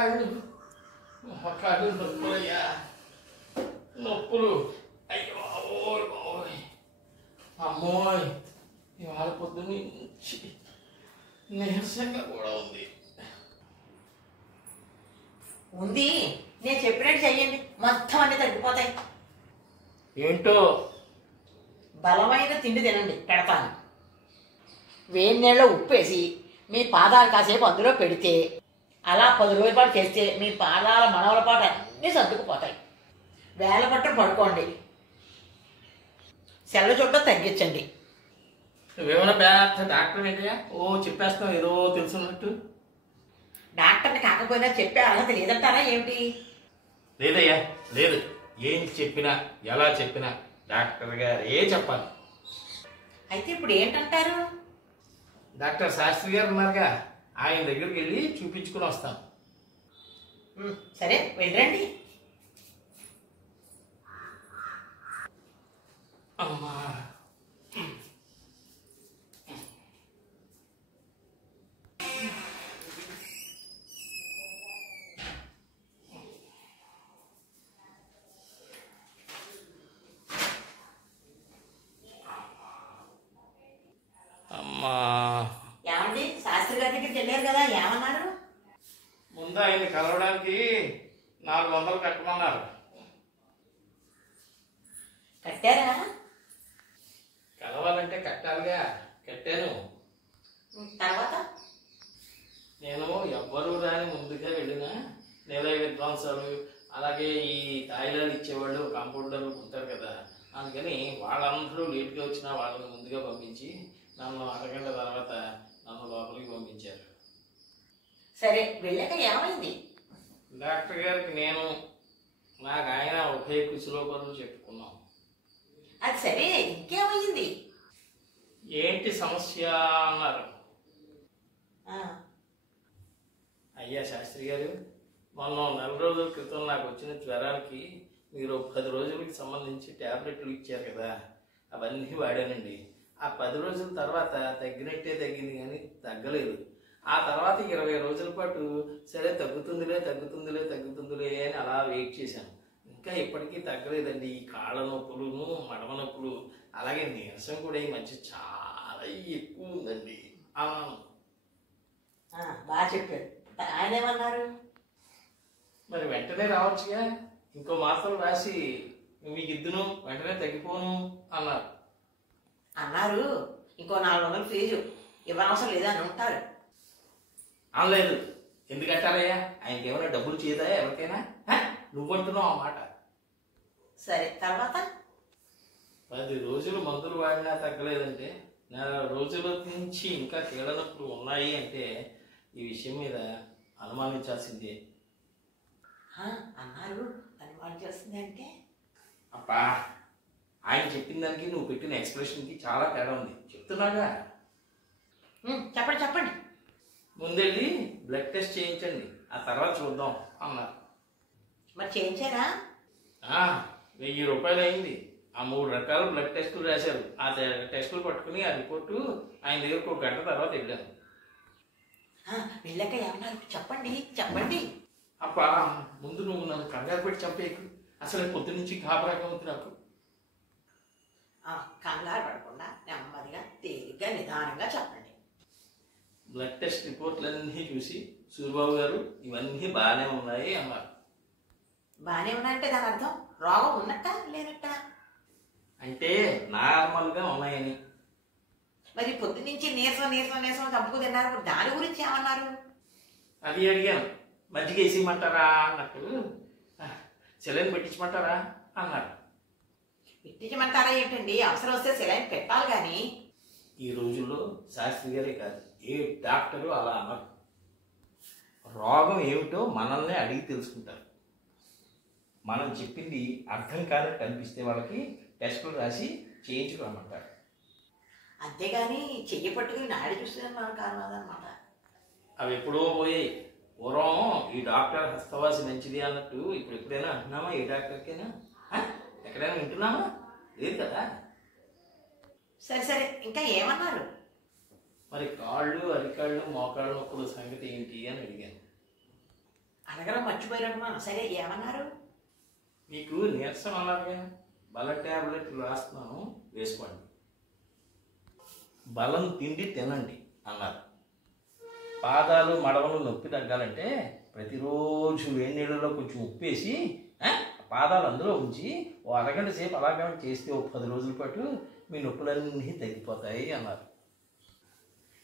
మోకాళ్ళు నొప్పులయ్యా, నొప్పులు. అయ్యో బాబోయ్ బాబోయ్, అమ్మోయ్ ఇవాళ పొద్దున్న నుంచి నీరసంగా కూడా ఉంది. నేను చెప్పినట్టు చెయ్యండి, మొత్తం అన్ని తగ్గిపోతాయి. ఏంటో బలమైన తిండి తినండి, పెడతాను. వేడి నీళ్ళలో ఉప్పేసి మీ పాదాలు కాసేపు అందులో పెడితే అలా 10 రోజుల పాటు చేస్తే మీ పాదాల మనవల పాటు అన్నీ సర్దుకుపోతాయి. వేళ పట్టు పడుకోండి, సెల్ల చుట్టూ తగ్గించండి. నువ్వేమైనా పెద్ద డాక్టర్ ఏంటయ్యా? చెప్పేస్తావు ఏదో తెలుసున్నట్టు. డాక్టర్ని కాకపోయినా చెప్పే అర్హత లేదంటారా ఏమిటి? లేదయ్యా, లేదు. ఏం చెప్పినా ఎలా చెప్పినా డాక్టర్ గారే చెప్పాలి. అయితే ఇప్పుడు ఏంటంటారు? డాక్టర్ శాస్త్రి గారు ఉన్నారుగా, ఆయన దగ్గరికి వెళ్ళి చూపించుకుని వస్తాం. సరే వెళ్ళండి. అమ్మా, అమ్మా. ఏమండి, శాస్త్రి గారి దగ్గరికి వెళ్ళారు కదా, ఏమన్నారు? ముందు ఆయన్ని కలవడానికి 400 కట్టమన్నారు. కట్టారా? కలవాలంటే కట్టాలిగా, కట్టాను. తర్వాత నేను ఎవ్వరూ రాని ముందుగా వెళ్ళినా నిలయ విద్వాంసాలు, అలాగే ఈ తాయిలాలు ఇచ్చేవాళ్ళు కాంపౌండర్లు ఉంటారు కదా, అందుకని వాళ్ళందరూ లేట్గా వచ్చినా వాళ్ళని ముందుగా పంపించి నన్ను అరగంట తర్వాత నన్ను లోపలికి పంపించారు. సరే వెళ్ళాక ఏమైంది? డాక్టర్ గారికి నేను నాకు ఆయన ఒకే కుర్చీలో పనులు చెప్పుకున్నాం. అది సరే, ఇంకేమైంది? ఏంటి సమస్య అన్నారు. అయ్యా శాస్త్రి గారు, మొన్న 4 రోజుల క్రితం నాకు వచ్చిన జ్వరానికి మీరు 10 రోజులకి సంబంధించి ట్యాబ్లెట్లు ఇచ్చారు కదా, అవన్నీ వాడానండి. ఆ 10 రోజుల తర్వాత తగ్గినట్టే తగ్గింది కానీ తగ్గలేదు. ఆ తర్వాత 20 రోజుల పాటు సరే తగ్గుతుందిలే తగ్గుతుందిలే తగ్గుతుందిలే అని అలా వెయిట్ చేశాను. ఇంకా ఇప్పటికీ తగ్గలేదండి. ఈ కాళ్ళ నొప్పులును, మడమ నొప్పులు, అలాగే నీరసం కూడా ఈ మధ్య చాలా ఎక్కువ ఉందండి. బాగా చెప్పారు. ఆయన ఏమన్నారు? మరి వెంటనే రావచ్చుగా, ఇంకో మాత్రం రాసి మీకు ఇద్దును, వెంటనే తగ్గిపోను అన్నారు. అన్నారు ఇంకో 400 ఫీజు ఇవ్వనవసరం లేదా అని ఉంటారు. అనలేదు. ఎందుకంటారయ్యా, ఆయనకి ఏమైనా డబ్బులు చేయదా ఎవరికైనా? నువ్వంటున్నావు ఆ మాట. సరే తర్వాత 10 రోజులు మందులు వాడినా తగ్గలేదంటే 4 రోజుల నుంచి ఇంకా కీళ్ళ నొప్పులు ఉన్నాయి అంటే ఈ విషయం మీద అనుమానించాల్సిందే. అన్నారు అనుమానించాల్సిందే అంటే? అబ్బా, ఆయన చెప్పిన దానికి నువ్వు పెట్టిన ఎక్స్ప్రెషన్కి చాలా తేడా ఉంది. చెప్తున్నాగా. చెప్పండి చెప్పండి. ముందెళ్ళి బ్లడ్ టెస్ట్ చేయించండి, ఆ తర్వాత చూద్దాం అన్నారు. మరి చేయించారా? 1000 రూపాయలు అయింది. ఆ 3 రకాల బ్లడ్ టెస్టులు రాశారు. ఆ టెస్టులు పట్టుకుని ఆ రిపోర్టు ఆయన దగ్గరకు 1 గంట తర్వాత వెళ్ళాను. వెళ్ళాక ఏమన్నారు చెప్పండి చెప్పండి. అబ్బా, ముందు నువ్వు నన్ను కంగారు పెట్టి చంపేయకు. అసలు పొద్దు నుంచి గాబరాగా ఉంది నాకు. కంగారు పడకుండా నెమ్మదిగా తేలిగ్గా నిదానంగా చెప్పండి. బ్లడ్ టెస్ట్ రిపోర్ట్లన్నీ చూసి సూరిబాబు గారు ఇవన్నీ బాగానే ఉన్నాయి అన్నారు. బాగానే ఉన్నాయంటే దాని అర్థం రోగం ఉన్నట్ట లేనట్ట? అంటే నార్మల్గా ఉన్నాయని. మరి పొద్దు నుంచి నీరసం నీరసం నీరసం చంపుకు తిన్నారు, దాని గురించి ఏమన్నారు? అది అడిగాను. మజ్జిగ వేసేయమంటారా అన్నట్టు, సెలైన్ పెట్టించమంటారా అన్నారు. పెట్టించమంటారా ఏంటండి, అవసరం వస్తే సెలైన్ పెట్టాలి. కానీ ఈ రోజుల్లో శాస్త్రి గారే కాదు, ఏ డాక్టరు అలా అన్నారు. రోగం ఏమిటో మనల్ని అడిగి తెలుసుకుంటారు. మనం చెప్పింది అర్థం కానట్టు అనిపిస్తే వాళ్ళకి టెస్టులు రాసి చేయించుకోమంటారు. అంతేగాని చెయ్యి పట్టుకుని నాడి చూస్తున్నాను కాదన్నమాట. అవి ఎప్పుడో పోయాయి. పూర్వం ఈ డాక్టర్ హస్తవాసి మంచిది అన్నట్టు ఇప్పుడు ఎప్పుడైనా అంటున్నామా? ఏ డాక్టర్కైనా ఎక్కడైనా వింటున్నామా? లేదు కదా. సరే సరే, ఇంకా ఏమన్నారు? మరి కాళ్ళు, అరికాళ్ళు, మోకాళ్ళ నొప్పుల సంగతి ఏంటి అని అడిగాను. అడగడం మర్చిపోయినమ్మా. సరే ఏమన్నారు? మీకు నీరసం అన్నారుగా, బల ట్యాబ్లెట్లు రాస్తున్నాను, వేసుకోండి. బలం తిండి తినండి అన్నారు. పాదాలు మడవలు నొప్పి తగ్గాలంటే ప్రతిరోజు వేడి నీళ్ళలో కొంచెం ఉప్పేసి పాదాలు అందులో ఉంచి ఓ అరగంట సేపు అలాగే చేస్తే ఓ 10 రోజుల పాటు మీ నొప్పులన్నీ తగ్గిపోతాయి అన్నారు.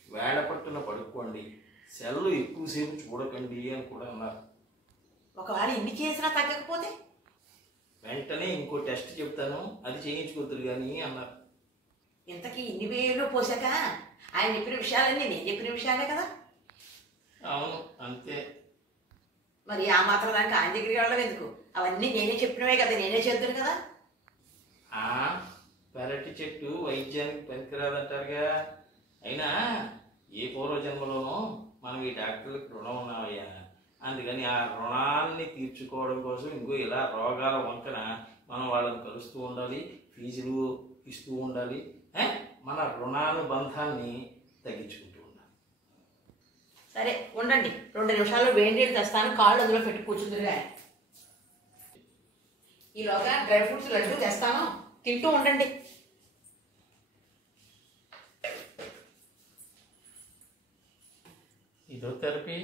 వేళ పట్టున పడుకోండి, సెల్లు ఎక్కువసేపు చూడకండి అని కూడా అన్నారు. ఒకవేళ ఇన్ని చేసినా తగ్గకపోతే వెంటనే ఇంకో టెస్ట్ చెప్తాను, అది చేయించుకోవద్దు కానీ అన్నారు. ఇంతకీ ఇన్ని వేలు పోసాక ఆయన చెప్పిన విషయాలన్నీ నేను చెప్పిన విషయాలే కదా. అవును అంతే. మరి ఆ మాత్రం దానికి ఆయన దగ్గరికి వెళ్ళడం ఎందుకు? అవన్నీ నేనే చెప్పినవే కదా, నేనే చేద్దాను కదా. పెరటి చెట్టు వైద్యానికి పనికిరాదంటారుగా. అయినా ఏ పూర్వజన్మలోనో మనం ఈ డాక్టర్లకు రుణం ఉన్నామయ్యా. అందుకని ఆ రుణాన్ని తీర్చుకోవడం కోసం ఇంకో ఇలా రోగాల వంకన మనం వాళ్ళని కలుస్తూ ఉండాలి, ఫీజులు ఇస్తూ ఉండాలి, మన రుణానుబంధాన్ని తగ్గించుకుంటూ ఉండాలి. సరే ఉండండి, 2 నిమిషాల్లో వేడి నీళ్ళు తెస్తాను, కాళ్ళు అందులో పెట్టి కూర్చుందిగా. ఈలోగా డ్రై ఫ్రూట్స్ లడ్డు తెస్తాను, తింటూ ఉండండి. ఇదో థెరపీ.